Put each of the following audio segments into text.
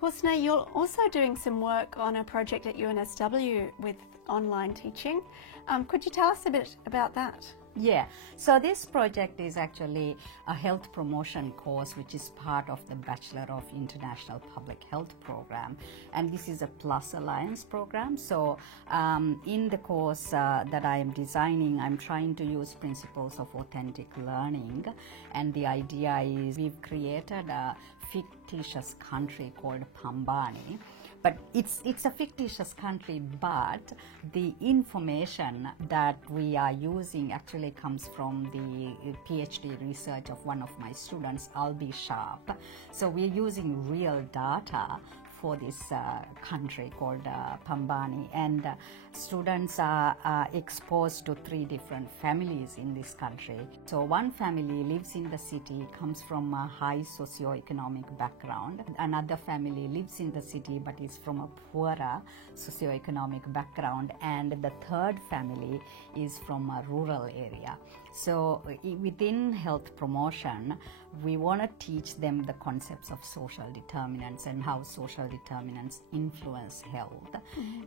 Husna, you're also doing some work on a project at UNSW with online teaching. Could you tell us a bit about that? Yeah, so this project is actually a health promotion course which is part of the Bachelor of International Public Health program, and this is a Plus Alliance program. So in the course that I am designing, I'm trying to use principles of authentic learning, and the idea is we've created a fictitious country called Pambani. But it's a fictitious country, but the information that we are using actually comes from the PhD research of one of my students, Albi Sharp. So we're using real data for this country called Pambani, and students are exposed to 3 different families in this country. So one family lives in the city, comes from a high socioeconomic background. Another family lives in the city but is from a poorer socioeconomic background, and the third family is from a rural area. So within health promotion, we want to teach them the concepts of social determinants and how social determinants influence health,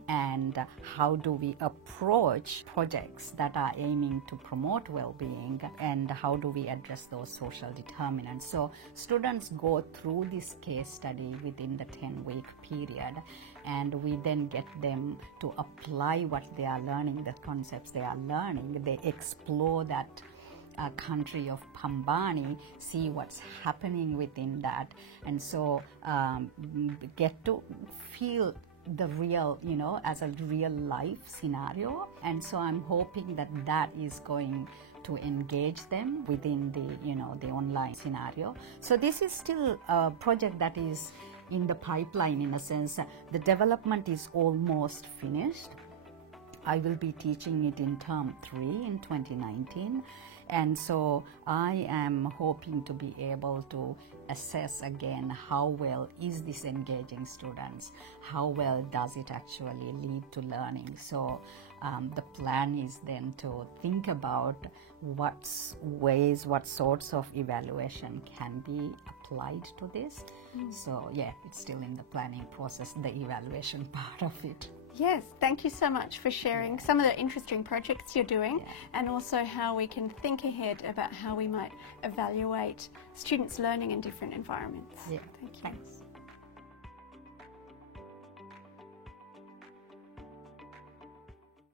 and how do we approach projects that are aiming to promote well-being, and how do we address those social determinants. So students go through this case study within the 10-week period, and we then get them to apply what they are learning, the concepts they are learning. They explore that country of Pambani, see what's happening within that, and so get to feel the real, as a real life scenario. And so I'm hoping that that is going to engage them within the online scenario. So this is still a project that is in the pipeline, in a sense. The development is almost finished. I will be teaching it in term 3 in 2019. And so I am hoping to be able to assess again how well is this engaging students, how well does it actually lead to learning. So the plan is then to think about what sorts of evaluation can be applied to this. So yeah, it's still in the planning process, the evaluation part of it. Yes, thank you so much for sharing some of the interesting projects you're doing, and also how we can think ahead about how we might evaluate students' learning in different environments. Yeah, thank you. Thanks.